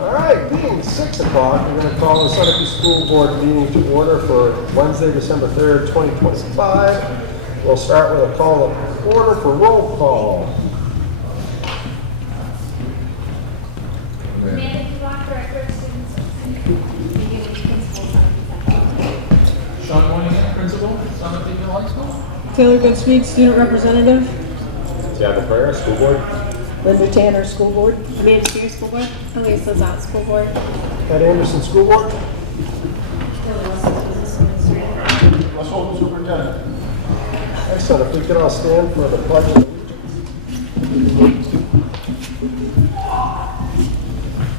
All right, being 6 o'clock, we're going to call the Sunapee School Board meeting to order for Wednesday, December 3rd, 2025. We'll start with a call of order for roll call. Amanda Block, Director of Students. Principal, Sunapee. Sean Moynihan, Principal, Sunapee High School. Taylor Goodspeed, Student Representative. Tiago Pereira, School Board. Linda Tanner, School Board. Amanda Spears, School Board. Elise Lazat, School Board. Ed Anderson, School Board. Let's hold the superintendent. Excellent. If we could all stand for the pledge of allegiance.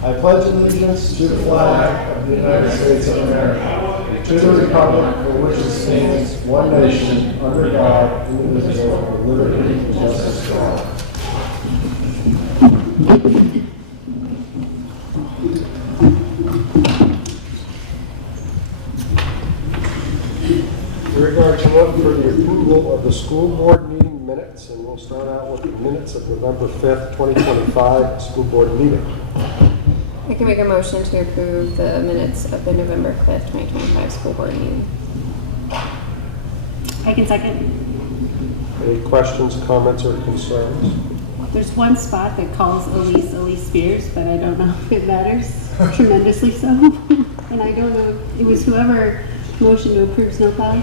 I pledge allegiance to the flag of the United States of America, to the republic for which it stands, one nation, under God, indivisible, with liberty and justice for all. In regard to look for the approval of the school board meeting minutes, and we'll start out with the minutes of November 5th, 2025 school board meeting. I can make a motion to approve the minutes of the November 5th, 2025 school board meeting. I can second. Any questions, comments, or concerns? There's one spot that calls Elise Spears, but I don't know if it matters tremendously so. And I don't know, it was whoever motioned to approve snowplow.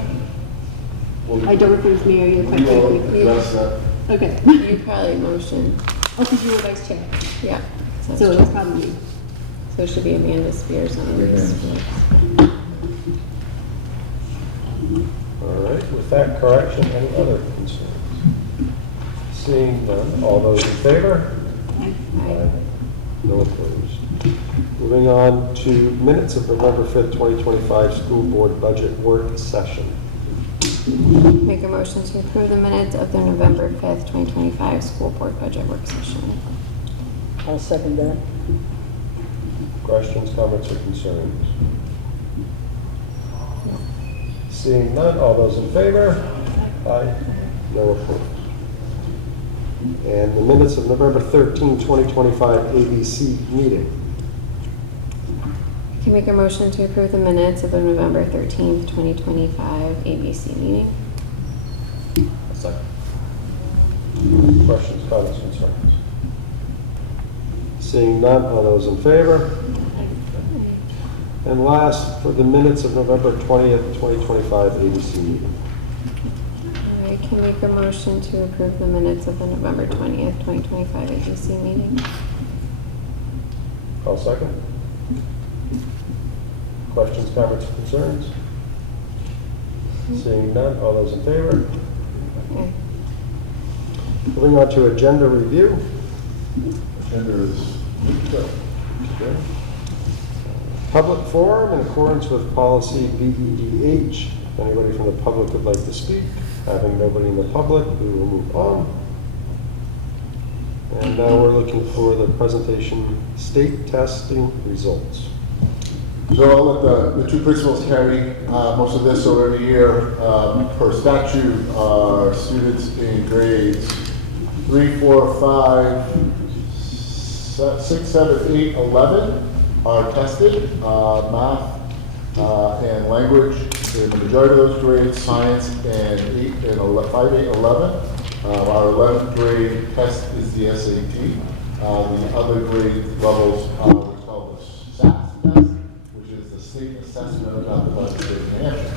I don't know if it was me or you, quite frankly. that. Okay. You probably motion, Oh, because you were vice chair. yeah. So it was probably me. So it should be Amanda Spears on the list. All right, with that correction, any other concerns? Seeing none, all those in favor? Aye. No opposed. Moving on to minutes of November 5th, 2025 school board budget work session. Make a motion to approve the minutes of the November 5th, 2025 school board budget work session. I'll second that. Questions, comments, or concerns? Seeing none, all those in favor? Aye. No opposed. And the minutes of November 13, 2025 ABC meeting. I can make a motion to approve the minutes of the November 13th, 2025 ABC meeting. Second. Questions, comments, concerns? Seeing none, all those in favor? And last, for the minutes of November 20th, 2025 ABC meeting. I can make a motion to approve the minutes of the November 20th, 2025 ABC meeting. I'll second. Questions, comments, or concerns? Seeing none, all those in favor? Okay. Moving on to agenda review. Agenda is Okay. Public forum in accordance with policy BEDH. If anybody from the public would like to speak, having nobody in the public, we will move on. And now we're looking for the presentation state testing results. So I'll let the two principals carry most of this. So every year, per statute, our students in grades 3, 4, 5, 6, 7, 8, 11 are tested. Math and language in the majority of those grades, science and 5, 8, 11. Our 11th grade test is the SAT. The other grade levels are what's called the SAS test, which is the state assessment adopted by the state of New Hampshire.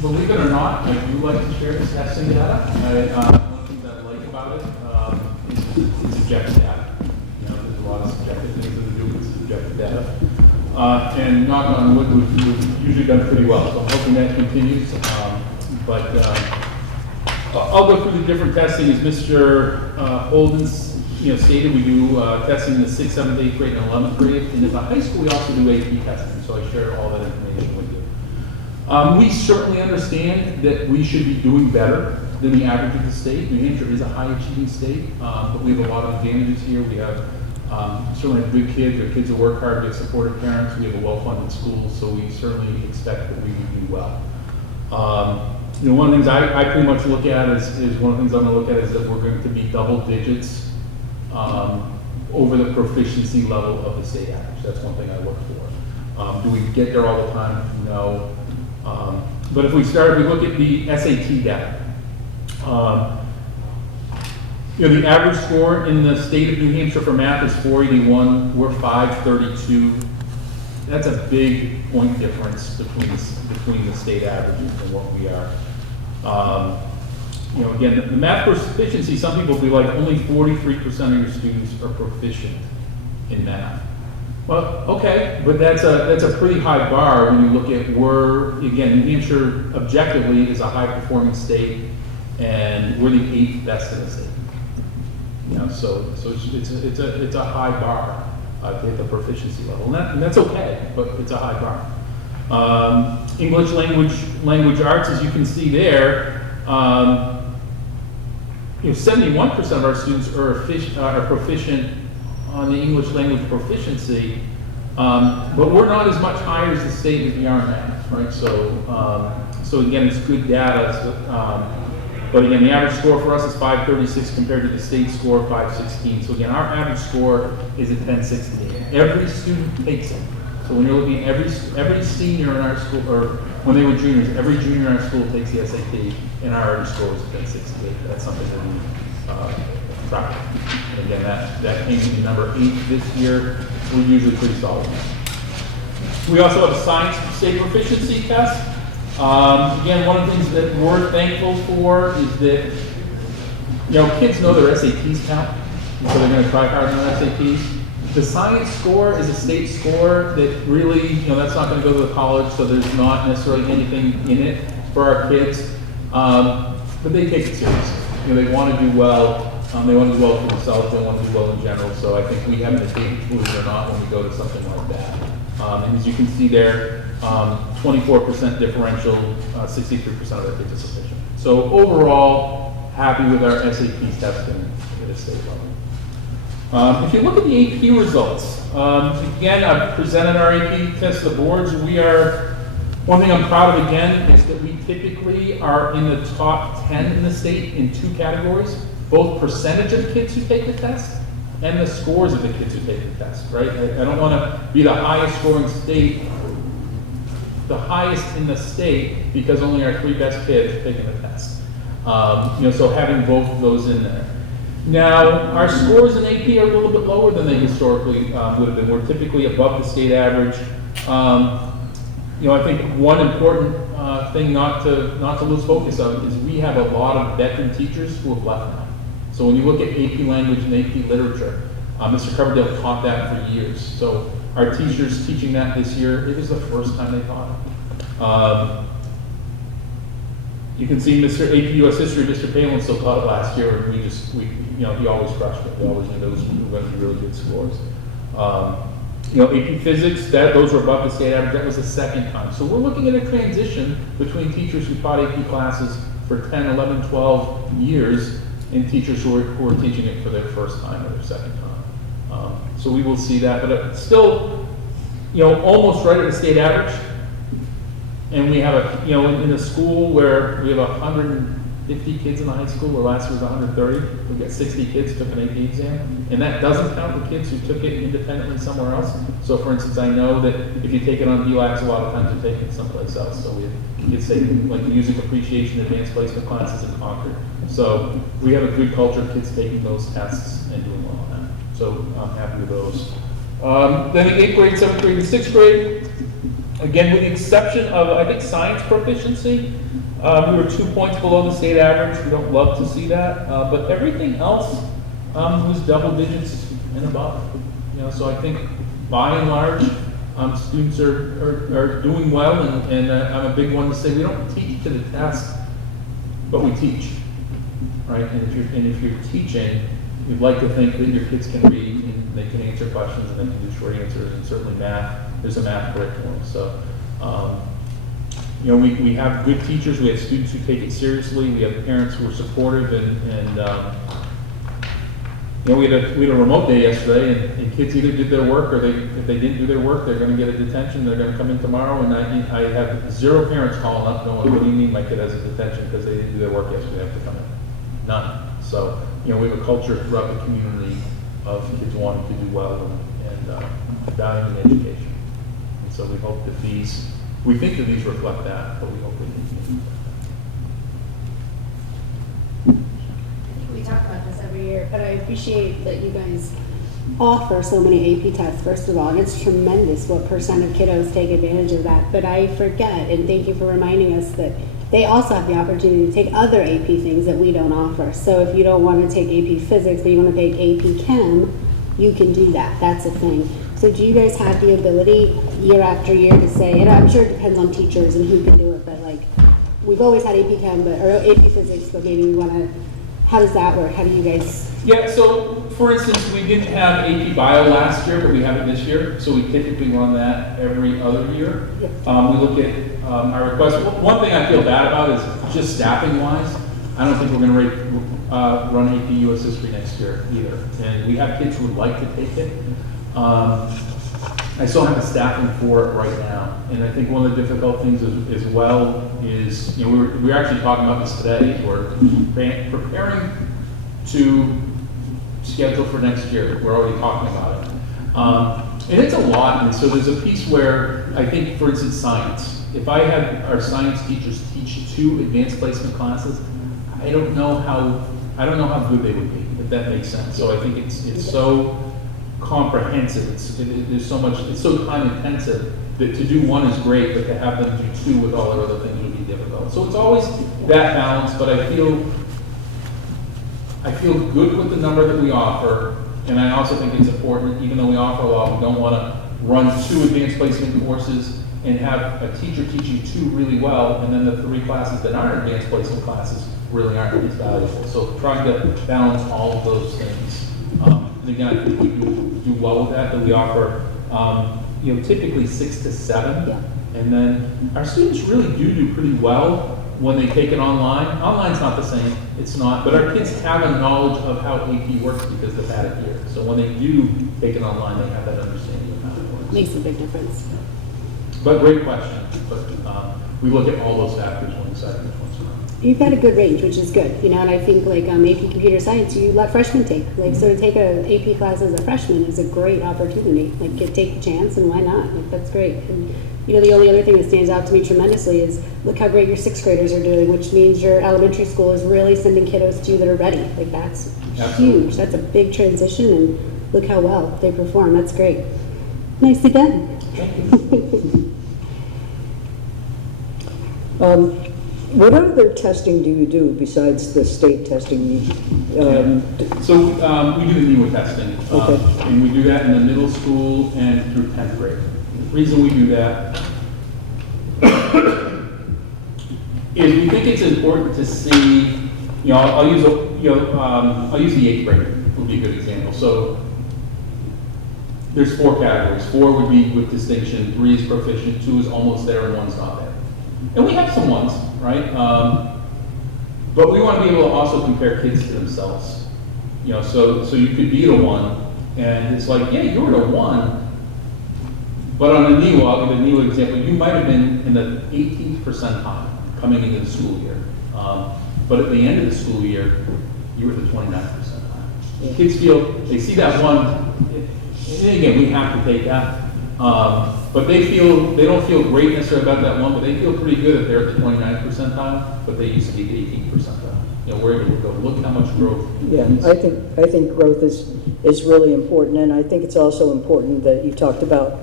Believe it or not, I do like to share this testing data. One thing that I like about it is it's subjective data. You know, there's a lot of subjective things that we do with subjective data. And knock on wood, we've usually done pretty well. So I'm hoping that continues. But I'll go through the different testing. As Mr. Holden's stated, we do testing in the 6th, 7th, 8th grade, and 11th grade. And in the high school, we also do AP testing, so I share all that information with you. We certainly understand that we should be doing better than the average of the state. New Hampshire is a high-achieving state, but we have a lot of advantages here. We have certainly have good kids, or kids that work hard, we have supportive parents, we have a well-funded school, so we certainly expect that we will do well. One of the things I pretty much look at is one of the things I'm going to look at is that we're going to be double digits over the proficiency level of the state average. That's one thing I look for. Do we get there all the time? No. But if we look at the SAT data, the average score in the state of New Hampshire for math is 481. We're 532. That's a big point difference between the state averages and what we are. Again, the math proficiency, some people will be like, only 43% of your students are proficient in math. Well, okay, but that's a pretty high bar when you look at again, New Hampshire objectively is a high-performing state, and we're the 8th best in the state. So it's a high bar to hit the proficiency level, and that's okay, but it's a high bar. English language arts, as you can see there, 71% of our students are proficient on the English language proficiency, but we're not as much higher as the state as we are in math, right? So again, it's good data. But again, the average score for us is 536 compared to the state score of 516. So again, our average score is at 1068. Every student takes it. So when you're looking at every senior in our school, or when they were juniors, every junior in our school takes the SAT, and our average score is at 1068. That's something that we track. And again, that came in number 8 this year. We're usually pretty solid. We also have a science state proficiency test. Again, one of the things that we're thankful for is that, kids know their SATs count, so they're going to try hard on their SATs. The science score is a state score that really, that's not going to go to the college, so there's not necessarily anything in it for our kids, but they take it seriously. They want to do well. They want to do well for themselves. They want to do well in general. So I think we have an advantage, believe it or not, when we go to something like that. And as you can see there, 24% differential, 63% of our kids are sufficient. So overall, happy with our SAT testing at a state level. If you look at the AP results, again, I've presented our AP test to the boards. One thing I'm proud of again is that we typically are in the top 10 in the state in 2 categories, both percentage of kids who take the test and the scores of the kids who take the test, right? I don't want to be the highest scoring state, the highest in the state, because only our 3 best kids are taking the test. So having both of those in there. Now, our scores in AP are a little bit lower than they historically would have been. We're typically above the state average. I think one important thing not to lose focus of is we have a lot of veteran teachers who have left now. So when you look at AP language and AP literature, Mr. Coverdale taught that for years. So our teachers teaching that this year, it was the first time they taught it. You can see Mr. AP US History, Mr. Palin still taught it last year, and he always crushed it. We always knew those were going to be really good scores. AP Physics, those were above the state average. That was the second time. So we're looking at a transition between teachers who taught AP classes for 10, 11, 12 years and teachers who are teaching it for their first time or their second time. So we will see that, but it's still, almost right at the state average. And we have in a school where we have 150 kids in the high school, where last year was 130, we've got 60 kids took an AP exam, and that doesn't count the kids who took it independently somewhere else. So for instance, I know that if you take it on BLACs, a lot of times you're taking it someplace else. So we have kids taking like music appreciation, advanced placement classes in Concord. So we have a good culture of kids taking those tests and doing well on that. So I'm happy with those. Then in 8th grade, 7th grade, and 6th grade, again, with the exception of, I think, science proficiency, we were 2 points below the state average. We don't love to see that, but everything else was double digits and above. So I think by and large, students are doing well, and I'm a big one to say we don't teach to the test, but we teach. right? And if you're teaching, you'd like to think that your kids can read and they can answer questions and they can do short answers, and certainly math, there's a math curriculum. So, you know, we have good teachers, we have students who take it seriously, we have parents who are supportive, and you know, we had a remote day yesterday, and kids either did their work, or if they didn't do their work, they're gonna get a detention, they're gonna come in tomorrow, and I have 0 parents calling up going, what do you mean my kid has a detention because they didn't do their work yesterday, they have to come in? None. So, you know, we have a culture throughout the community of kids wanting to do well and valuing education. And so we hope that we think that these reflect that, but we hope they continue. We talk about this every year, but I appreciate that you guys offer so many AP tests, first of all, and it's tremendous what % of kiddos take advantage of that. But I forget, and thank you for reminding us, that they also have the opportunity to take other AP things that we don't offer. So if you don't want to take AP Physics, but you want to take AP Chem, you can do that. That's a thing. So do you guys have the ability year after year to say, and I'm sure it depends on teachers and who can do it, but like, we've always had AP Chem, or AP Physics, but maybe we want to, how does that work? How do you guys? Yeah, so for instance, we didn't have AP Bio last year, but we have it this year. So we typically run that every other year. Yep. We look at our requests. One thing I feel bad about is just staffing wise. I don't think we're going to run AP US History next year either. And we have kids who would like to take it. I still have the staffing for it right now. And I think one of the difficult things as well is, you know, we were actually talking about this today. We're preparing to schedule for next year. We're already talking about it. And it's a lot. And so there's a piece where I think, for instance, science. If I had our science teachers teach 2 advanced placement classes, I don't know how good they would be, if that makes sense. So I think it's so comprehensive. There's so much. It's so time intensive that to do 1 is great, but to have them do 2 with all their other things would be difficult. So it's always that balance. But I feel good with the number that we offer, and I also think it's important, even though we offer a lot, we don't want to run 2 advanced placement courses and have a teacher teaching 2 really well, and then the 3 classes that aren't advanced placement classes really aren't as valuable. So trying to balance all of those things. And again, I think we do well with that we offer, you know, typically 6 to 7. Yeah. And then our students really do pretty well when they take it online. Online's not the same, it's not, but our kids have a knowledge of how AP works because they've had it here. So when they do take it online, they have that understanding of how it works. Makes a big difference. But great question. But we look at all those factors when we decide which ones to run. You've got a good range, which is good, you know, and I think like AP Computer Science, you let freshmen take. Like, so to take a AP class as a freshman is a great opportunity. Like, take the chance, and why not? Like, that's great. And, you know, the only other thing that stands out to me tremendously is look how great your 6th graders are doing, which means your elementary school is really sending kiddos to you that are ready. Like, that's Absolutely. huge. That's a big transition, and look how well they perform. That's great. Nicely done. What other testing do you do besides the state testing? So we do the NEWA testing, Okay. and we do that in the middle school and through 10th grade. The reason we do that is we think it's important to see, you know, I'll use the 8th grade would be a good example. So there's 4 categories. 4 would be with distinction, 3 is proficient, 2 is almost there, and 1's not there. And we have some 1s, right? But we want to be able to also compare kids to themselves. You know, so you could be at a 1, and it's like, yeah, you were at a 1, but on a NEWA, I'll give a NEWA example, you might have been in the 18th percentile coming into the school year. But at the end of the school year, you were at the 29th percentile. Kids feel, they see that 1, and again, we have to take that. But they don't feel great necessarily about that 1, but they feel pretty good if they're at the 29th percentile, but they used to be the 18th percentile. You know, we're able to go, look how much growth. Yeah, I think growth is really important, and I think it's also important that you talked about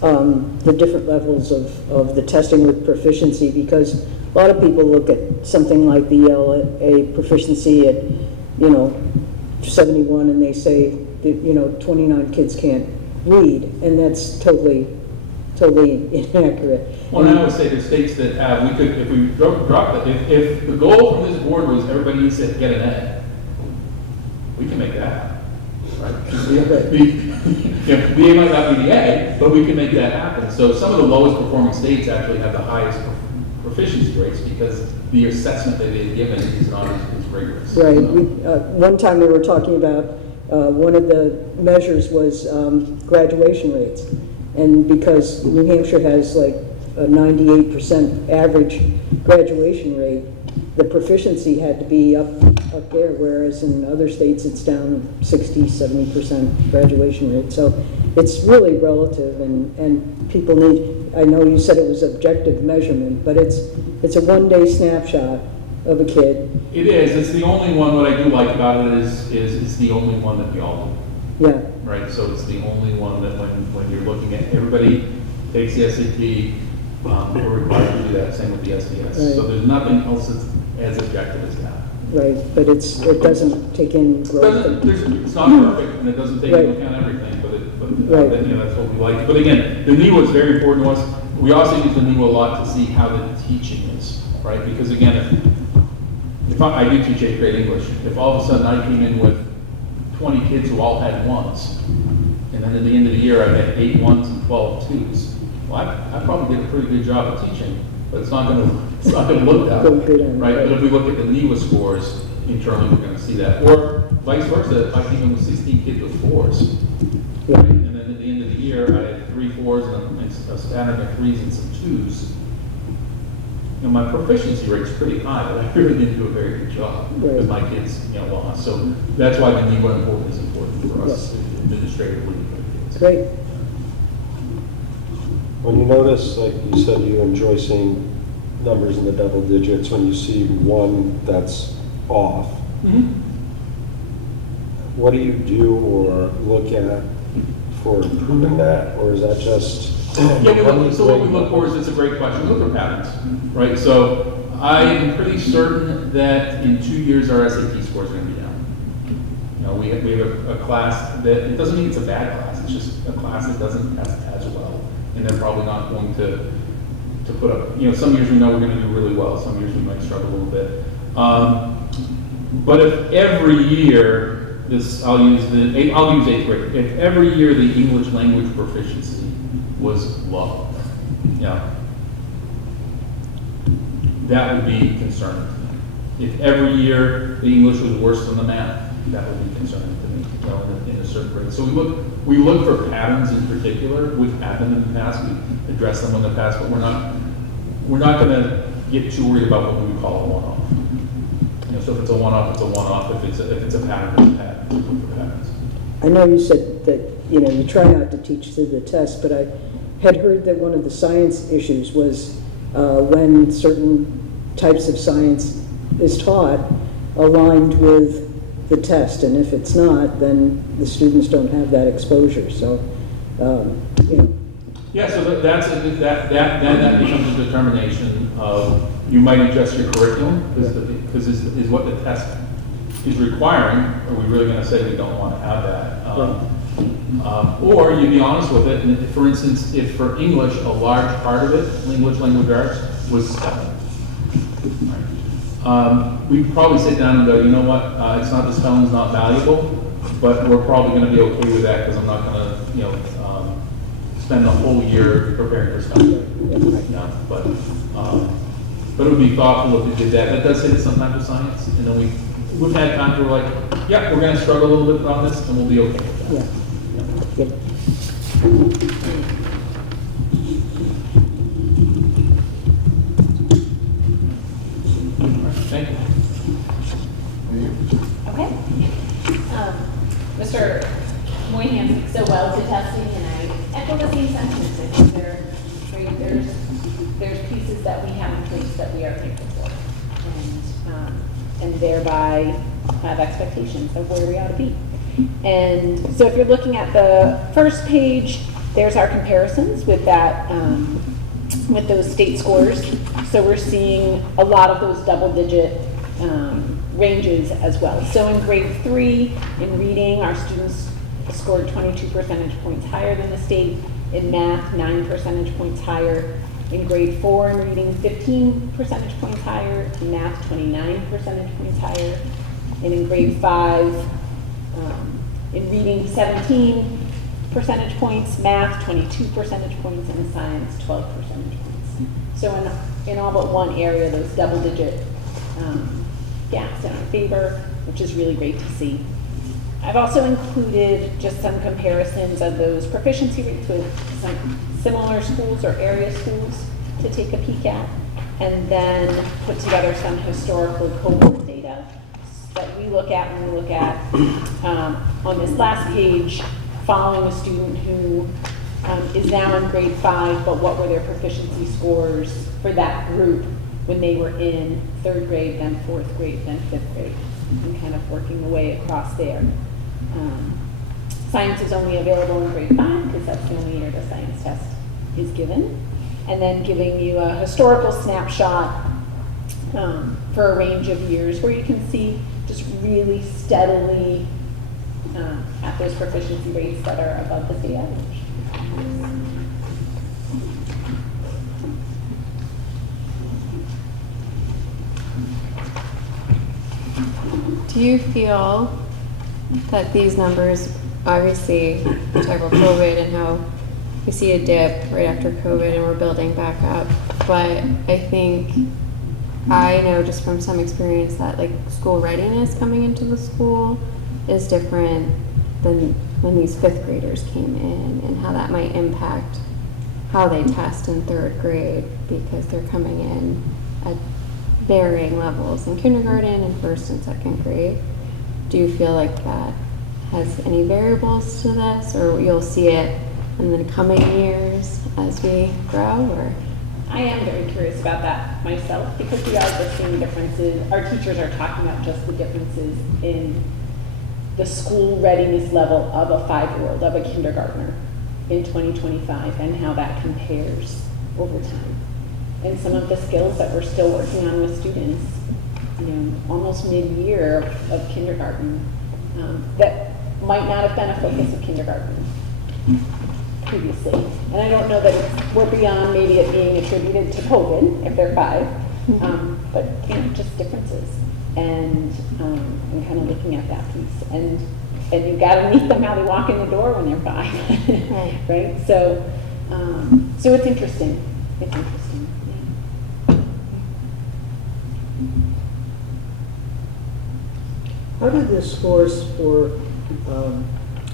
the different levels of the testing with proficiency, because a lot of people look at something like the ELA proficiency at, you know, 71, and they say that, you know, 29 kids can't read, and that's totally totally inaccurate. Well, and I would say the states that have, we could, if we drop that, if the goal from this board was everybody needs to get an A, we can make that happen, right? The A might not be the A, but we can make that happen. So some of the lowest performing states actually have the highest proficiency rates because the assessment that they've given is not as rigorous. Right. One time we were talking about, one of the measures was graduation rates. And because New Hampshire has like a 98% average graduation rate, the proficiency had to be up there, whereas in other states it's down 60, 70% graduation rate. So it's really relative, and people need, I know you said it was objective measurement, but it's a one-day snapshot of a kid. It is. It's the only one. What I do like about it is it's the only one that we all do. Yeah, Right, so it's the only one that when you're looking at, everybody takes the SAT, we're required to do that, same with the SDS. So Right. there's nothing else that's as objective as that. right, but it doesn't take in growth. It's not perfect, and it doesn't take into Right. account everything, but Right. that's what we like. But again, the NEWA is very important to us. We also use the NEWA a lot to see how the teaching is, right? Because again, if I do teach 8th grade English, if all of a sudden I came in with 20 kids who all had 1s, and then at the end of the year I had 8 1s and 12 2s, well, I probably did a pretty good job of teaching, but it's not going to look that Look way, good on it, right? right. But if we look at the NEWA scores internally, we're going to see that. Or vice versa, if I came in with 16 kids with 4s, Yeah. right? And then at the end of the year I had 3 4s and a standard of 3s and some 2s. You know, my proficiency rate's pretty high, but I really didn't do a very good job because my kids, lost. So that's why the NEWA is important for us administratively. Great. When you notice, like you said, you enjoy seeing numbers in the double digits, when you see one that's off, what do you do or look at for improving that? Or is that just? So what we look for is, it's a great question, we look for patterns, right? So I am pretty certain that in 2 years our SAT score is going to be down. You know, we have a class that, it doesn't mean it's a bad class, it's just a class that doesn't test as well. And they're probably not going to put up, some years we know we're going to do really well, some years we might struggle a little bit. But if every year, I'll use 8th grade, if every year the English language proficiency was low, that would be concerning to me. If every year the English was worse than the math, that would be concerning to me, in a certain grade. So we look for patterns in particular. We've had them in the past, we've addressed them in the past, but we're not going to get too worried about what we would call a one-off. So if it's a one-off, it's a one-off. If it's a pattern, it's a pattern. We look for patterns. I know you said that, you try not to teach through the test, but I had heard that one of the science issues was when certain types of science is taught aligned with the test, and if it's not, then the students don't have that exposure. So, Yeah, so that becomes a determination of, you might adjust your curriculum, because is what the test is requiring. Are we really going to say we don't want to have that? Or you be honest with it, and for instance, if for English, a large part of it, English language arts, was spelling. We probably sit down and go, you know what, it's not, the spelling's not valuable, but we're probably going to be okay with that because I'm not going to, spend a whole year preparing for spelling. But it would be thoughtful if we did that. That does hit sometimes with science, and then we've had times where we're like, yeah, we're going to struggle a little bit on this, and we'll be okay with that. Good. Thank you. Okay. Mr. Moynihan spoke so well to testing, and I echo the same sentiments. I think there's pieces that we have in place that we are thankful for, and thereby have expectations of where we ought to be. And so if you're looking at the first page, there's our comparisons with that, with those state scores. So we're seeing a lot of those double-digit ranges as well. So in grade 3, in reading, our students scored 22 percentage points higher than the state. In math, 9 percentage points higher. In grade 4 in reading, 15 percentage points higher. In math, 29 percentage points higher. And in grade 5, in reading, 17 percentage points, math, 22 percentage points, and science, 12 percentage points. So in all but one area, those double-digit gaps in our favor, which is really great to see. I've also included just some comparisons of those proficiency rates with some similar schools or area schools to take a peek at, and then put together some historical cohort data that we look at when we look at, on this last page, following a student who is now in grade 5, but what were their proficiency scores for that group when they were in 3rd grade, then 4th grade, then 5th grade, and kind of working the way across there. Science is only available in grade 5 because that's the only year the science test is given. And then giving you a historical snapshot for a range of years where you can see just really steadily at those proficiency rates that are above the state average. Do you feel that these numbers, obviously, we talk about COVID and how we see a dip right after COVID and we're building back up, but I think I know just from some experience that like school readiness coming into the school is different than when these 5th graders came in, and how that might impact how they test in 3rd grade because they're coming in at varying levels in kindergarten and 1st and 2nd grade. Do you feel like that has any variables to this, or you'll see it in the coming years as we grow? Or I am very curious about that myself because we are just seeing differences. Our teachers are talking about just the differences in the school readiness level of a 5-year-old, of a kindergartner in 2025, and how that compares over time. And some of the skills that we're still working on with students, almost mid-year of kindergarten, that might not have been a focus of kindergarten previously. And I don't know that we're beyond maybe it being attributed to COVID if they're 5, but just differences, and kind of looking at that piece. And you've got to meet them how they walk in the door when they're 5, right? So it's interesting. It's interesting. How do the scores for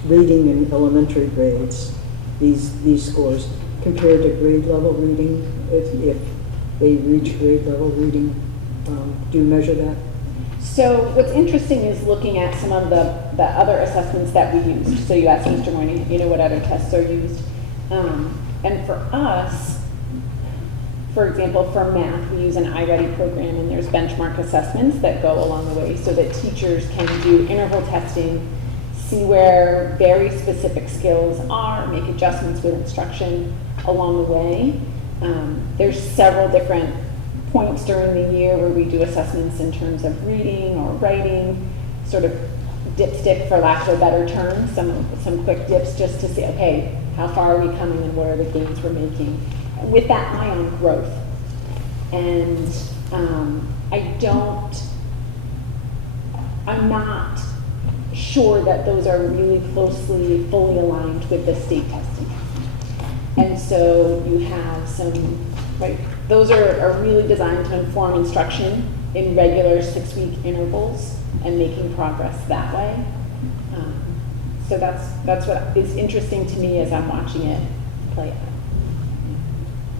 reading in elementary grades, these scores, compare to grade level reading, if they reach grade level reading? Do you measure that? So what's interesting is looking at some of the other assessments that we used. So you asked Mr. Mooney, what other tests are used. And for us, for example, for math, we use an iReady program, and there's benchmark assessments that go along the way so that teachers can do interval testing, see where very specific skills are, make adjustments with instruction along the way. There's several different points during the year where we do assessments in terms of reading or writing, sort of dipstick, for lack of a better term, some quick dips just to see, okay, how far are we coming and what are the gains we're making? With that eye on growth. And I'm not sure that those are really closely, fully aligned with the state testing. And so you have some, right, those are really designed to inform instruction in regular 6-week intervals and making progress that way. So that's what is interesting to me as I'm watching it play out.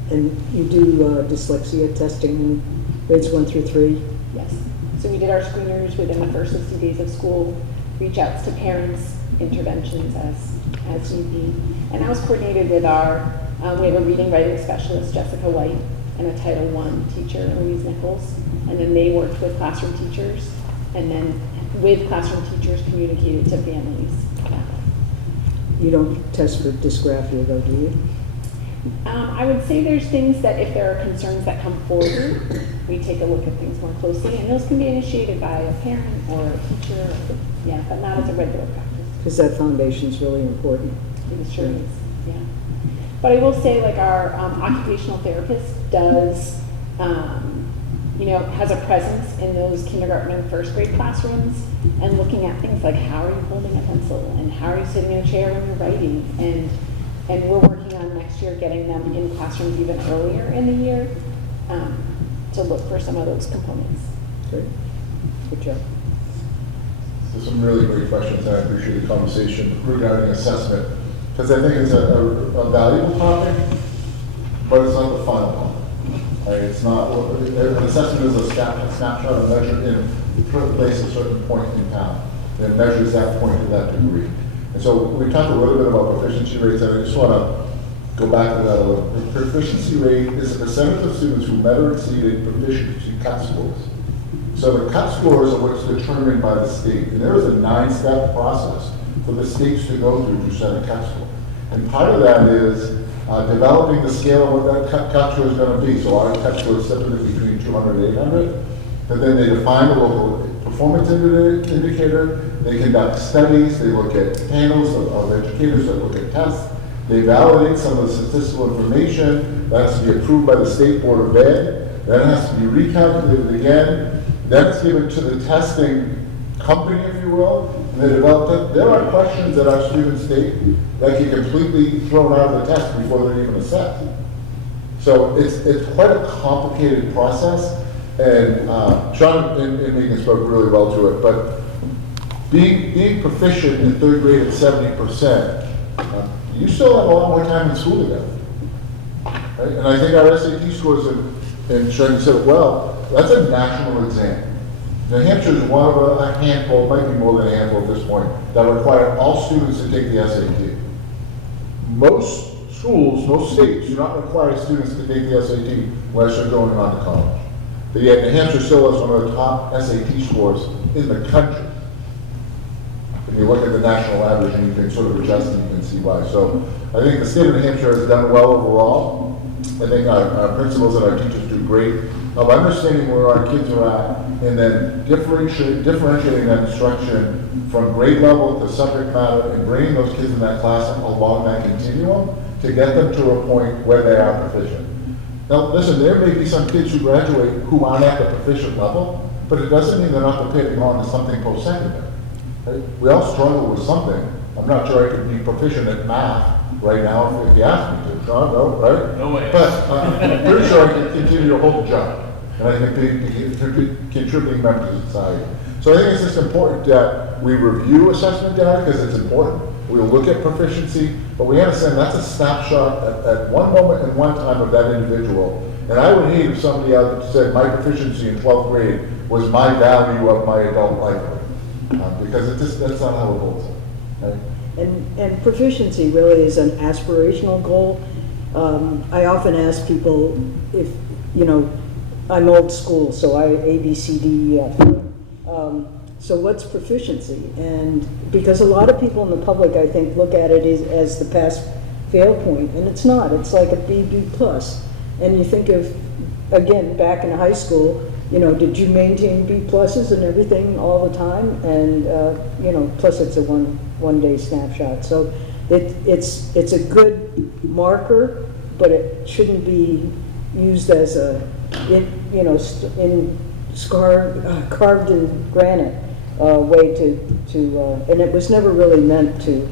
And you do dyslexia testing in grades 1 through 3? Yes. So we did our screeners within the first 60 days of school, reach outs to parents, interventions as need be. And that was coordinated with we have a reading writing specialist, Jessica White, and a Title I teacher, Louise Nichols. And then they worked with classroom teachers, and then with classroom teachers communicated to families. You don't test for dysgraphia though, do you? I would say there's things that if there are concerns that come forward, we take a look at things more closely, and those can be initiated by a parent or a teacher, but not as a regular practice. Because that foundation is really important. It sure is, yeah. But I will say, like, our occupational therapist does, has a presence in those kindergarten and first grade classrooms, and looking at things like, how are you holding a pencil, and how are you sitting in a chair when you're writing, and we're working on next year getting them in classrooms even earlier in the year, to look for some of those components. Great. Good job. There's some really great questions, and I appreciate the conversation regarding assessment, because I think it's a valuable topic, but it's not the final topic. Right? It's not, an assessment is a snapshot of measure in a place at a certain point in time. And it measures that point to that degree. And so we talked a little bit about proficiency rates, and I just want to go back to that a little. The proficiency rate is the percentage of students who met or exceeded proficiency cut scores. So the cut scores are what's determined by the state. And there is a 9-step process for the states to go through to set a cut score. And part of that is developing the scale of what that cut score is going to be. So our cut score is typically between 200 and 800. But then they define the local performance indicator. They conduct studies. They look at panels of educators that look at tests. They validate some of the statistical information. That has to be approved by the State Board of Ed. Then it has to be recalculated again. Then it's given to the testing company, if you will, and they develop it. There are questions that our students state that get completely thrown out of the test before they're even assessed. So it's quite a complicated process, and Sean and Megan spoke really well to it, but being proficient in 3rd grade at 70%, you still have a lot more time in school to go. Right? And I think our SAT scores, and Sean said it well, that's a national exam. New Hampshire is one of a handful, might be more than a handful at this point, that require all students to take the SAT. Most schools, most states do not require students to take the SAT unless they're going on to college. But yet New Hampshire still has one of the top SAT scores in the country. If you look at the national average and you can sort of adjust and you can see why. So I think the state of New Hampshire has done well overall. I think our principals and our teachers do great of understanding where our kids are at and then differentiating that instruction from grade level to subject matter and bringing those kids in that class along that continuum to get them to a point where they are proficient. Now, listen, there may be some kids who graduate who aren't at the proficient level, but it doesn't mean they're not prepared to go on to something post-secondary. Right? We all struggle with something. I'm not sure I could be proficient at math right now if you asked me to. John, no, right? No way. But I'm pretty sure I can continue to hold the job. And I think they contributing members of society. So I think it's just important that we review assessment data because it's important. We'll look at proficiency, but we understand that's a snapshot at one moment and one time of that individual. And I would hate if somebody out there said my proficiency in 12th grade was my value of my adult life. Because that's not how it holds. Right? And proficiency really is an aspirational goal. I often ask people if, I'm old school, so A, B, C, D, E, F. So what's proficiency? And because a lot of people in the public, I think, look at it as the pass-fail point, and it's not. It's like a B, B+. And you think of, again, back in high school, did you maintain B pluses and everything all the time? And, plus it's a one-day snapshot. So it's a good marker, but it shouldn't be used as carved in granite way to and it was never really meant to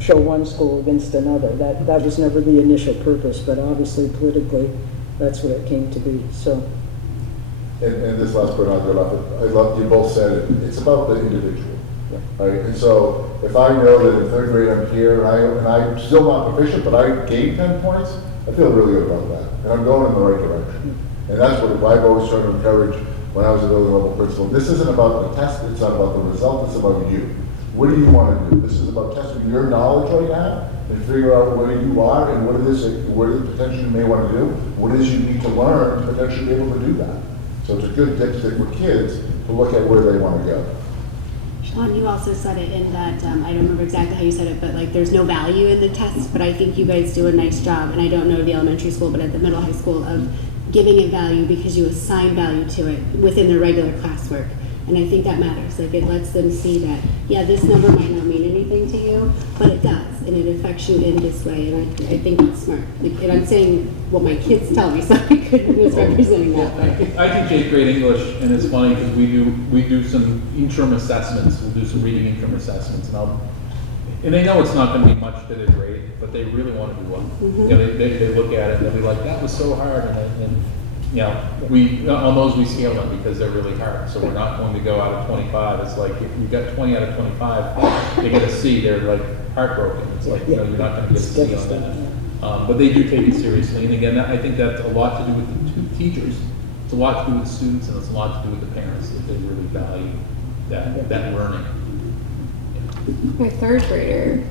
show one school against another. That was never the initial purpose, but obviously politically that's what it came to be. So. And this last point I'll get off it. I love you both said it. It's about the individual, right? And so if I know that in 3rd grade I'm here and I'm still not proficient, but I gained 10 points, I feel really good about that, and I'm going in the right direction. And that's what I've always tried to encourage when I was a building level principal. This isn't about the test, it's not about the result, it's about you. What do you want to do? This is about testing your knowledge right now and figure out where you are and what it is potentially you may want to do, what it is you need to learn to potentially be able to do that. So it's a good dipstick for kids to look at where they want to go. Sean, you also said it in that, I don't remember exactly how you said it, but like there's no value in the test, but I think you guys do a nice job, and I don't know the elementary school, but at the middle high school, of giving it value because you assign value to it within their regular classwork. And I think that matters. Like it lets them see that, yeah, this number might not mean anything to you, but it does. and it affects you in this way, and I think it's smart. Like, and I'm saying what my kids tell me, so I couldn't misrepresenting that. But. I teach 8th grade English, and it's funny because we do some interim assessments. We'll do some reading interim assessments, and they know it's not going to be much to their grade, but they really want to do well. Mm-hmm. You know, they look at it and they'll be like, "That was so hard," and you know, on those we scale them because they're really hard. So we're not going to go out of 25. It's like if you got 20 out of 25, they get a C. They're like heartbroken. It's like, you know, you're not going to get a C on that. But they do take it seriously. And again, I think that's a lot to do with the teachers. It's a lot to do with the students, and it's a lot to do with the parents that they really value that learning. My 3rd grader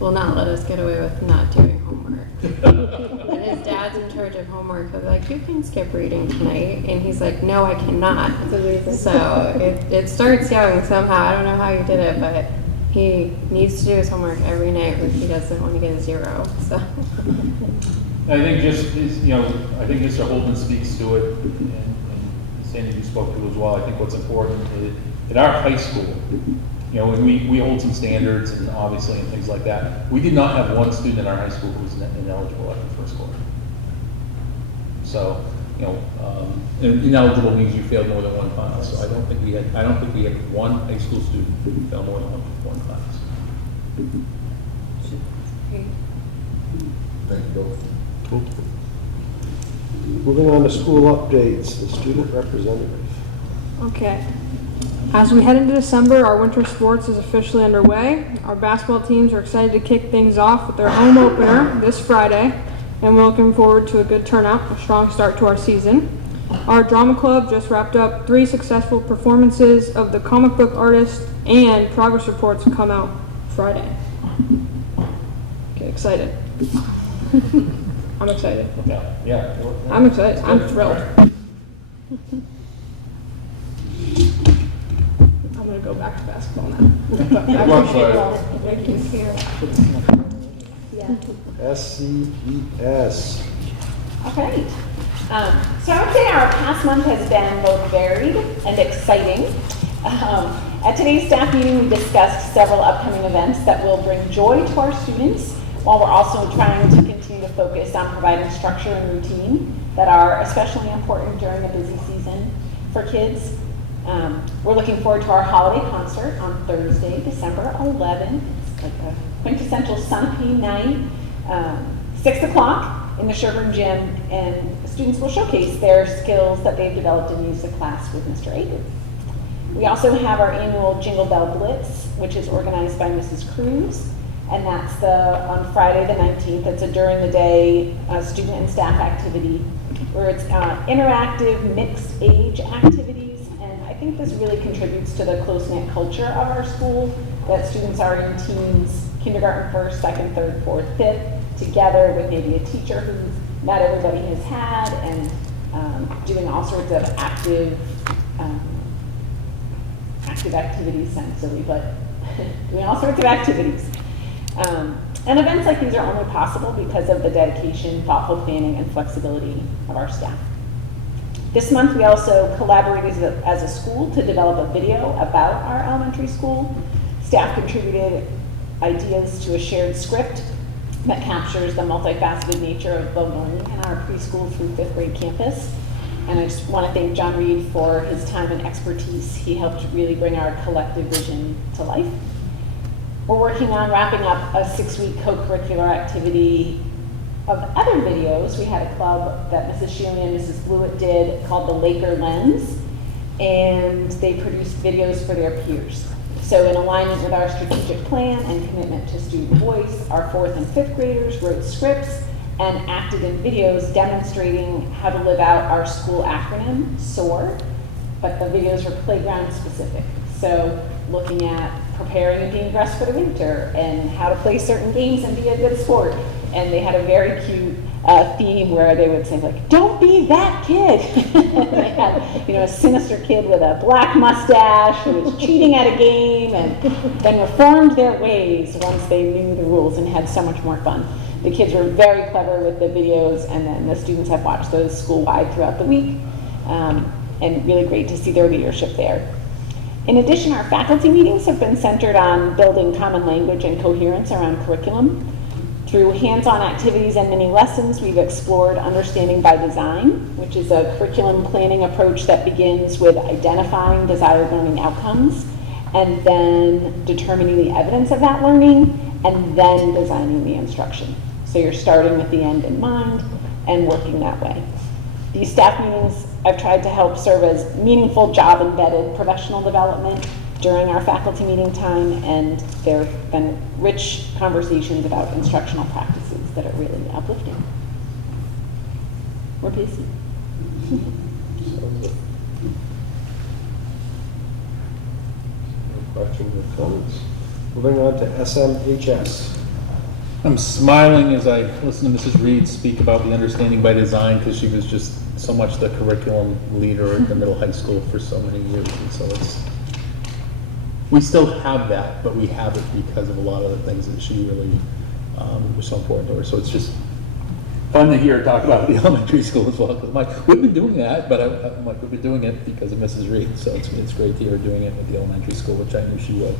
will not let us get away with not doing homework. And his dad's in charge of homework. He'll be like, "You can skip reading tonight." And he's like, "No, I cannot." So it starts young somehow. I don't know how he did it, but he needs to do his homework every night if he doesn't want to get a 0. So. I think I think Mr. Holden speaks to it, and Sandy, you spoke to it as well. I think what's important is at our high school, you know, when we hold some standards and obviously and things like that, we did not have one student in our high school who was ineligible after first quarter. So, you know, and ineligible means you failed more than one class. So I don't think we had one high school student who failed more than one class. Thank you both. Moving on to school updates, the student representative. Okay. As we head into December, our winter sports is officially underway. Our basketball teams are excited to kick things off with their home opener this Friday, and we're looking forward to a good turnout, a strong start to our season. Our drama club just wrapped up 3 successful performances of the comic book artist, and progress reports come out Friday. Get excited. I'm excited. Yeah. I'm excited. I'm thrilled. I'm going to go back to basketball now. Good luck, Claire. Thank you. SCPS. All right. So I would say our past month has been both varied and exciting. At today's staff meeting, we discussed several upcoming events that will bring joy to our students, while we're also trying to continue to focus on providing structure and routine that are especially important during a busy season for kids. We're looking forward to our holiday concert on Thursday, December 11th. It's like a quintessential Sunapee night, 6 o'clock in the Sherburne Gym, and students will showcase their skills that they've developed in music class with Mr. Aiden. We also have our annual Jingle Bell Blitz, which is organized by Mrs. Cruz, and that's on Friday the 19th. It's a during the day student and staff activity where it's interactive, mixed age activities, and I think this really contributes to the close-knit culture of our school, that students are in teams, kindergarten, first, second, third, fourth, fifth, together with maybe a teacher who not everybody has had, and doing all sorts of active activities, sounds silly, but doing all sorts of activities. And events like these are only possible because of the dedication, thoughtful planning, and flexibility of our staff. This month, we also collaborated as a school to develop a video about our elementary school. Staff contributed ideas to a shared script that captures the multifaceted nature of the learning in our preschool through 5th grade campus. And I just want to thank John Reed for his time and expertise. He helped really bring our collective vision to life. We're working on wrapping up a 6-week co-curricular activity of other videos. We had a club that Mrs. Shealy and Mrs. Blewett did called the Laker Lens, and they produced videos for their peers. So in alignment with our strategic plan and commitment to student voice, our 4th and 5th graders wrote scripts and acted in videos demonstrating how to live out our school acronym, SOAR, but the videos were playground specific. So looking at preparing and being dressed for the winter and how to play certain games and be a good sport. And they had a very cute theme where they would say, like, don't be that kid. And they had, a sinister kid with a black mustache who was cheating at a game and then reformed their ways once they knew the rules and had so much more fun. The kids were very clever with the videos, and then the students have watched those school-wide throughout the week, and really great to see their leadership there. In addition, our faculty meetings have been centered on building common language and coherence around curriculum. Through hands-on activities and mini lessons, we've explored understanding by design, which is a curriculum planning approach that begins with identifying desired learning outcomes and then determining the evidence of that learning and then designing the instruction. So you're starting with the end in mind and working that way. These staff meetings I've tried to help serve as meaningful job-embedded professional development during our faculty meeting time, and there have been rich conversations about instructional practices that are really uplifting. We're busy. Questions or comments? Moving on to SMHS. I'm smiling as I listen to Mrs. Reed speak about the understanding by design, because she was just so much the curriculum leader at the middle high school for so many years, and so we still have that, but we have it because of a lot of the things that she really was so important to her. So it's just fun to hear her talk about the elementary school as well, because I'm like, we've been doing that, but I'm like, we've been doing it because of Mrs. Reed, so it's great to hear her doing it with the elementary school, which I knew she would.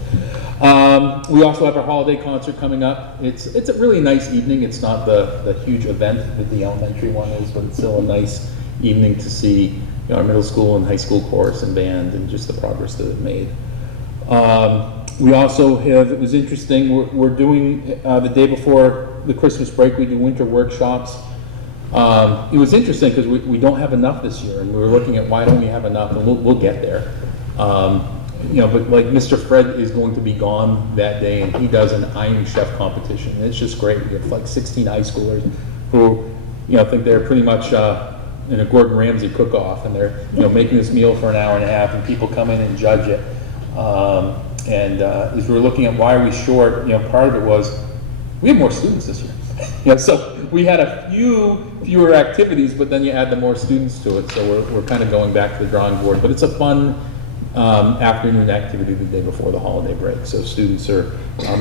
We also have our holiday concert coming up. It's a really nice evening. It's not the huge event that the elementary one is, but it's still a nice evening to see our middle school and high school chorus and band and just the progress that it made. We also have, it was interesting, we're doing, the day before the Christmas break, we do winter workshops. It was interesting because we don't have enough this year, and we were looking at why don't we have enough, and we'll get there. But like Mr. Fred is going to be gone that day, and he does an Iron Chef competition, and it's just great. We have like 16 high schoolers who, think they're pretty much in a Gordon Ramsay cook-off, and they're making this meal for an hour and a half, and people come in and judge it. As we were looking at why are we short, part of it was we have more students this year. So we had a fewer activities, but then you add the more students to it. So we're kind of going back to the drawing board. But it's a fun afternoon activity the day before the holiday break. So students are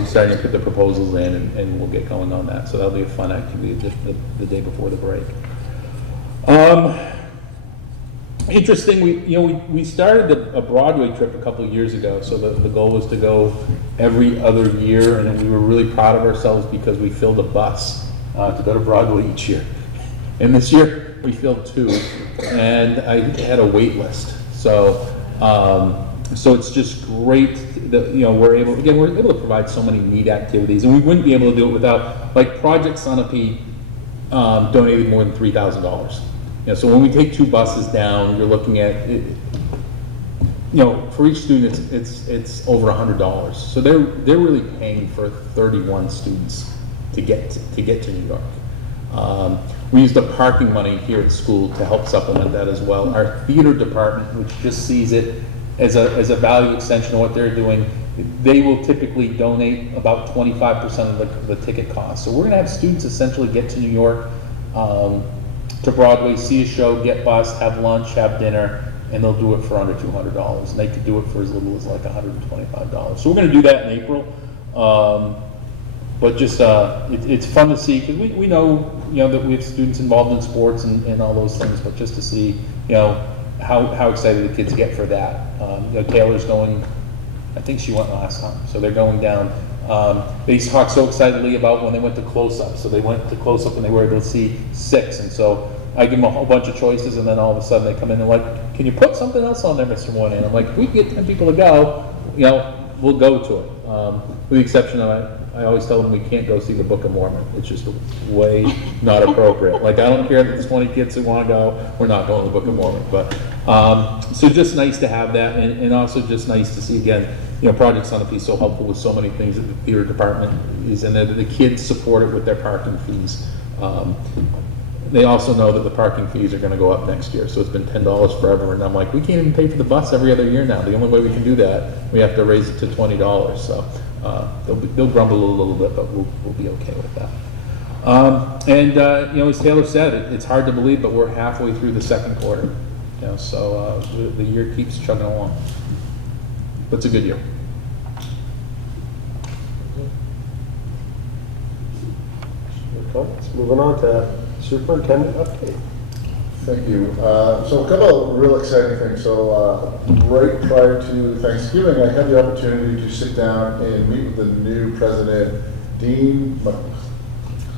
starting to put the proposals in, and we'll get going on that. So that'll be a fun activity just the day before the break. Interesting, we started a Broadway trip a couple of years ago, so the goal was to go every other year, and we were really proud of ourselves because we filled a bus to go to Broadway each year. And this year, we filled 2, and I had a wait list. So it's just great that, we're able to provide so many neat activities, and we wouldn't be able to do it without, like Project Sunapee donated more than $3,000. So when we take 2 buses down, you're looking at, for each student, it's over $100. So they're really paying for 31 students to get to New York. We use the parking money here at school to help supplement that as well. Our theater department, which just sees it as a value extension of what they're doing, they will typically donate about 25% of the ticket cost. So we're going to have students essentially get to New York, to Broadway, see a show, get bussed, have lunch, have dinner, and they'll do it for under $200. And they could do it for as little as like $125. So we're going to do that in April. But just it's fun to see, because we know that we have students involved in sports and all those things, but just to see how excited the kids get for that. Taylor's going, I think she went last time, so they're going down. They talked so excitedly about when they went to close-up. So they went to close-up and they were able to see 6. And so I give them a whole bunch of choices, and then all of a sudden they come in and like, can you put something else on there, Mr. Moynihan? And I'm like, if we can get 10 people to go, we'll go to it. With the exception of, I always tell them we can't go see the Book of Mormon. It's just way not appropriate. Like, I don't care that there's 20 kids who want to go, we're not going to the Book of Mormon. But so just nice to have that, and also just nice to see again, Project Sunapee is so helpful with so many things that the theater department is, and the kids support it with their parking fees. They also know that the parking fees are going to go up next year, so it's been $10 forever, and I'm like, we can't even pay for the bus every other year now. The only way we can do that, we have to raise it to $20. So they'll grumble a little bit, but we'll be okay with that. As Taylor said, it's hard to believe, but we're halfway through the second quarter. So the year keeps chugging along. But it's a good year. Moving on to superintendent update. Thank you. So a couple of real exciting things. So right prior to Thanksgiving, I had the opportunity to sit down and meet with the new president, Dean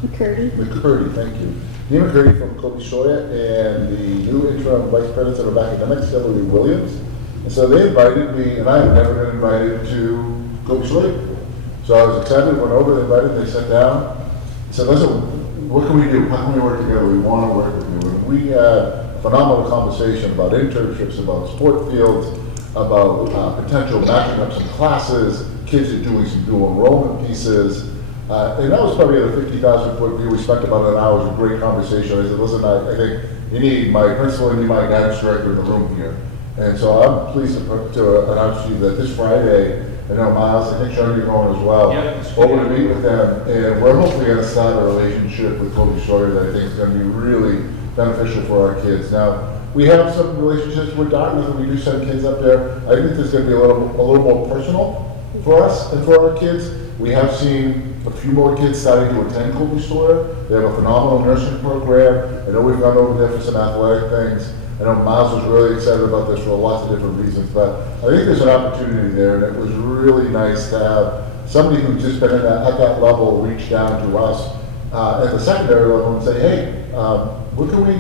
McCurdy, thank you. Dean McCurdy from Kobe Sawyer and the new interim vice president of academics, Emily Williams. And so they invited me, and I had never been invited to Kobe Sawyer before. So I was excited, went over, they invited, they sat down, said, listen, what can we do? How can we work together? We want to work with you. And we had a phenomenal conversation about internships, about sport fields, about potential matching up some classes, kids are doing some dual enrollment pieces. And that was probably at a 50,000 foot view. We spent about an hour. It was a great conversation. I said, listen, I think you need my principal and you need my guidance director in the room here. And so I'm pleased to announce to you that this Friday, I know Miles, I think Sean, you're going as well. Yep. Over to meet with them, and we're hopefully going to start a relationship with Kobe Sawyer that I think is going to be really beneficial for our kids. Now, we have some relationships with Dartmouth, and we do send kids up there. I think this is going to be a little more personal for us and for our kids. We have seen a few more kids starting to attend Kobe Sawyer. They have a phenomenal nursing program. I know we've gone over there for some athletic things. I know Miles was really excited about this for lots of different reasons, but I think there's an opportunity there, and it was really nice to have somebody who's just been at that level reach down to us at the secondary level and say, hey, how can we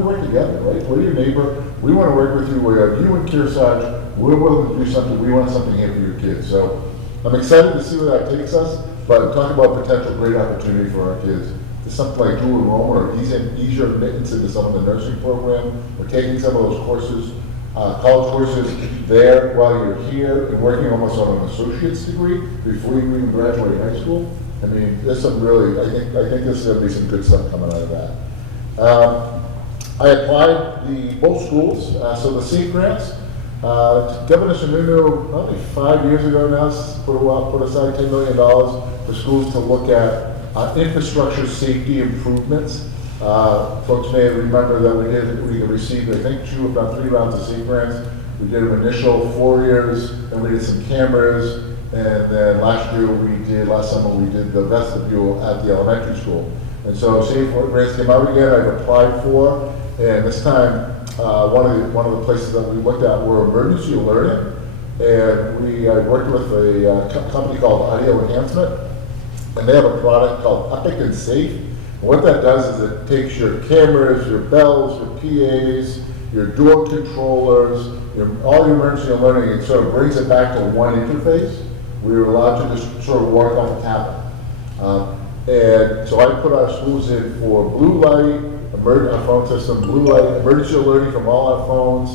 work together, right? We're your neighbor. We want to work with you. We have you and Kearsarge. We're willing to do something. We want something here for your kids. So I'm excited to see where that takes us, but talk about potential great opportunity for our kids. Something like dual enrollment or easier admittance into some of the nursing program, or taking some of those courses, college courses there while you're here and working almost on an associate's degree before you even graduate high school. I mean, there's some really, I think there's going to be some good stuff coming out of that. I applied both schools, so the SEED grants. Governor Sununu, probably 5 years ago now, put aside $10 million for schools to look at infrastructure safety improvements. Folks may remember that we received, I think, 2 if not 3 rounds of SEED grants. We did an initial 4 years, and we did some cameras, and then last summer we did the vestibule at the elementary school. And so SAFE grants came out again, I've applied for, and this time one of the places that we looked at were emergency learning, and I worked with a company called Audio Enhancement, and they have a product called Epic and Safe. And what that does is it takes your cameras, your bells, your PAs, your door controllers, all your emergency learning, and sort of brings it back to one interface. We were allowed to just sort of work on the tablet. And so I put our schools in for blue light, our phone system, blue light, emergency alerting from all our phones,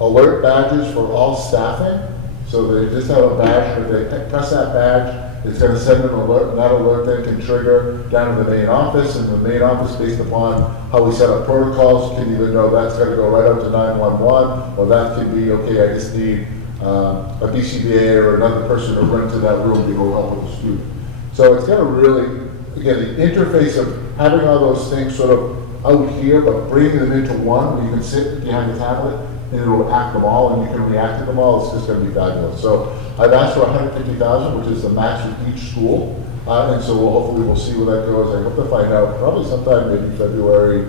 alert badges for all staffing. So they just have a badge, and if they press that badge, it's going to send an alert, and that alert then can trigger down to the main office, and the main office, based upon how we set up protocols, can either know that's going to go right up to 911, or that could be, okay, I just need a BCBA or another person to run to that room to go help with the student. So it's going to really, again, the interface of having all those things sort of out here, but bringing them into one, where you can sit behind the tablet, and it will act them all, and you can react to them all. It's just going to be fabulous. So I've asked for $150,000, which is the max with each school, and so hopefully we'll see where that goes. I hope to find out probably sometime maybe February,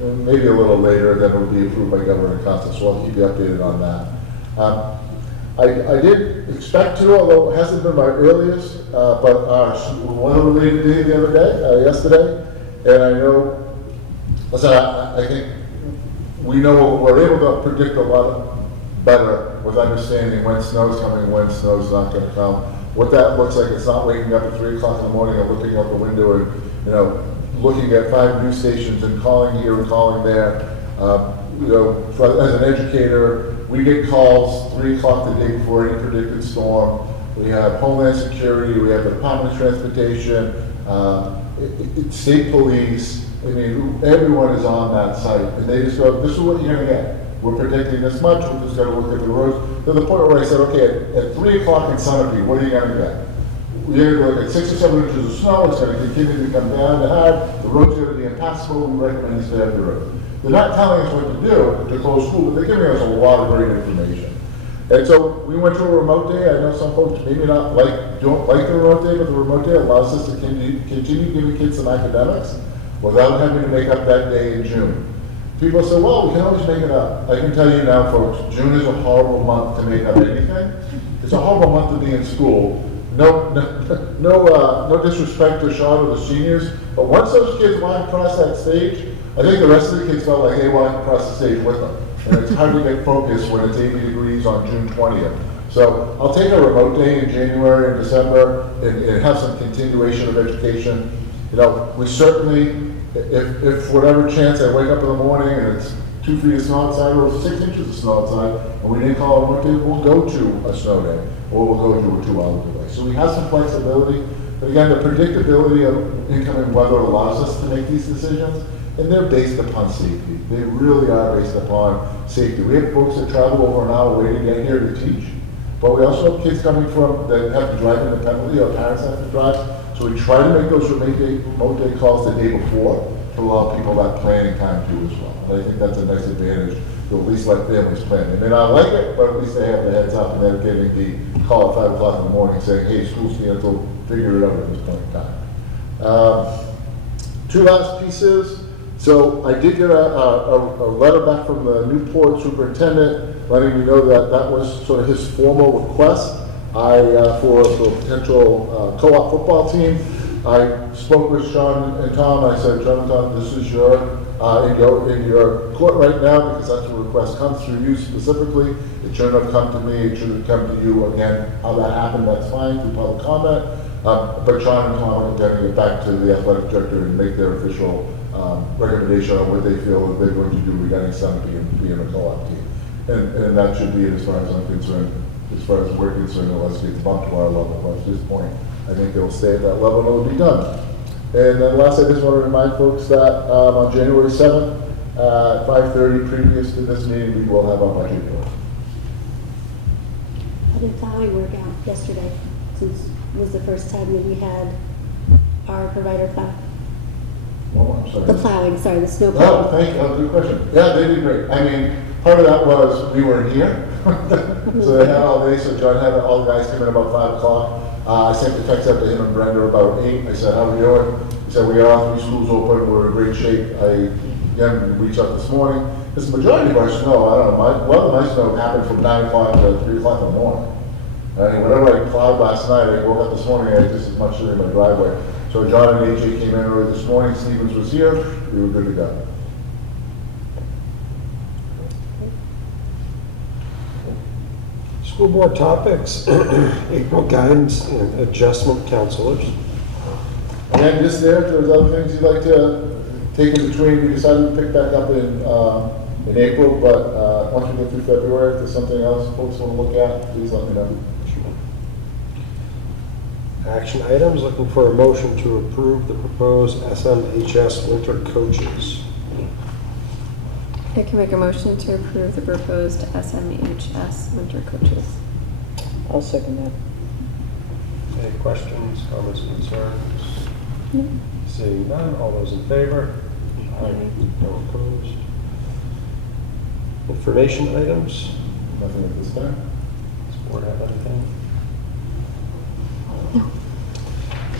maybe a little later, then it'll be approved by Governor Acosta. So I'll keep you updated on that. I did expect to, although it hasn't been my earliest, but one related day the other day, yesterday, and I know, listen, I think we know we're able to predict a lot better with understanding when snow's coming, when snow's not going to come. What that looks like, it's not waking up at 3 o'clock in the morning and looking out the window and, looking at 5 news stations and calling here and calling there. As an educator, we get calls 3 o'clock the day before any predicted storm. We have Homeland Security, we have the Department of Transportation, state police. I mean, everyone is on that site, and they just go, this is what you're going to get. We're predicting this much, we're just going to look at the roads. To the point where I said, okay, at 3 o'clock in Sunapee, what are you going to get? We're going to look at 6 or 7 inches of snow, it's going to continue to come down the hard, the road's going to be impassable, we recommend you stay off the road. They're not telling us what to do to close school, but they're giving us a lot of great information. And so we went to a remote day. I know some folks maybe don't like the remote day, but the remote day allows us to continue giving kids some academics without having to make up that day in June. people say, well, we can always make it up. I can tell you now, folks, June is a horrible month to make up anything. It's a horrible month to be in school. No disrespect to Sean or the seniors, but once those kids walk across that stage, I think the rest of the kids felt like they walked across the stage with them. And it's hard to get focused when it's 80 degrees on June 20th. So I'll take a remote day in January and December and have some continuation of education. You know, we certainly, if for whatever chance I wake up in the morning and it's 2 feet of snow outside or 6 inches of snow outside, and we didn't call it a day, we'll go to a snow day, or we'll go to a 2 hour delay. So we have some flexibility, but again, the predictability of incoming weather allows us to make these decisions, and they're based upon safety. They really are based upon safety. We have folks that travel over an hour way to get here to teach, but we also have kids coming from, that have to drive independently, or parents have to drive. So we try to make those remote day calls the day before to allow people that planning time too as well. And I think that's a nice advantage to at least let families plan. They may not like it, but at least they have the heads up, and they're getting the call at 5 o'clock in the morning saying, hey, school's canceled, figure it out at this point in time. 2 last pieces. So I did get a letter back from the Newport superintendent letting me know that that was sort of his formal request for the potential co-op football team. I spoke with Sean and Tom. I said, Sean and Tom, this is in your court right now, because that's the request comes through you specifically. It shouldn't have come to me. It should have come to you. Again, how that happened, that's fine through public comment. But Sean and Tom are going to get back to the athletic director and make their official recommendation on what they feel that they're going to do regarding Summit being a co-op team. And that should be it as far as I'm concerned. As far as we're concerned, unless it gets bumped to our level. But at this point, I think they'll stay at that level and it'll be done. And then last, I just want to remind folks that on January 7th, at 5:30, previous to this meeting, we will have our budget hearing. How did plowing work out yesterday, since it was the first time that we had our provider plow? Oh, I'm sorry. The plowing, sorry, the snow Oh, plowing. thank you. Good question. Yeah, they did great. I mean, part of that was we weren't here. So they had all day, so John had all the guys come in about 5 o'clock. I sent the text out to him and Brenda about 8. I said, how are we doing? He said, we are 3 schools open. We're in great shape. I again reached out this morning. Because the majority of our snow, I don't know, my snow happened from 9 o'clock to 3 o'clock in the morning. And whenever I plowed last night, I woke up this morning, I had just as much in my driveway. So John and AJ came in early this morning. Stevens was here. We were good to go. School board topics, April guidance and adjustment counselors. And just there, if there's other things you'd like to take in between, we decided to pick back up in April, but once we get through February, if there's something else folks want to look at, please let me know. Action items, looking for a motion to approve the proposed SMHS winter coaches. I can make a motion to approve the proposed SMHS winter coaches. I'll second that. Any questions, comments, concerns? Seeing none, all those in favor? Aye. No opposed. Information items, Nothing at this time. does the board have anything?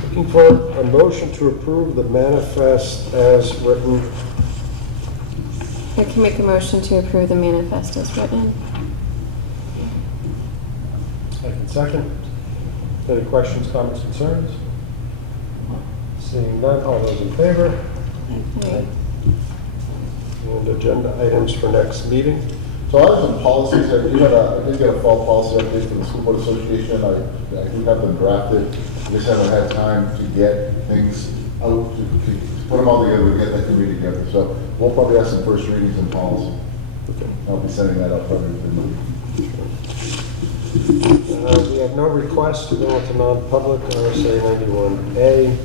Looking for a motion to approve the manifest as written. I can make a motion to approve the manifest as written. I can second. Any questions, comments, concerns? Seeing none, all those in favor? Aye. And agenda items for next meeting. So I have some policies. I did get a fall policy update from the School Board Association. I do have them drafted. I just haven't had time to get things out, to put them all together, to get that committee together. So we'll probably have some first readings in policy. I'll be sending that out probably within the week. We have no request to go into non-public, RSA 91A.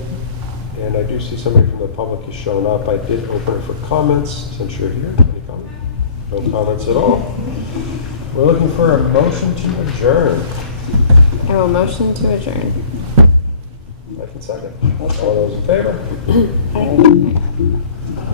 And I do see somebody from the public has shown up. I did open it for comments since you're here. Any comments? No comments at all. We're looking for a motion to adjourn. I will motion to adjourn. I can second. All those in favor? I